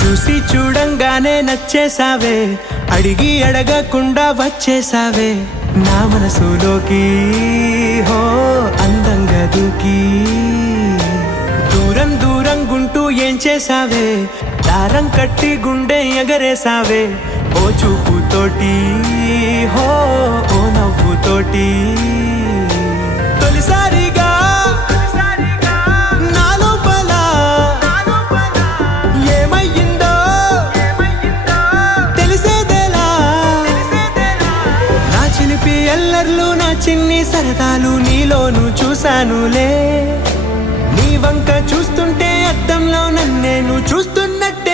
చూసి చూడంగానే నచ్చేసావే, అడిగి అడగకుండా వచ్చేసావే నా మనసులోకి. హో అందంగా దూకి దూరం దూరం గుంటూ ఏం చేసావే, దారం కట్టి గుండె ఎగరేసావే ఓ చూపుతోటి. హో ఓ నవ్వుతోటి తొలిసారిగా నా లోపల ఏమయ్యిందో తెలిసేదేలా. నా చిలిపి ఎల్లర్లు నా చిన్ని సరదాలు నీలోను చూశానులే. నీ వంక చూస్తుంటే అద్దంలో నన్నేను చూస్తున్నట్టు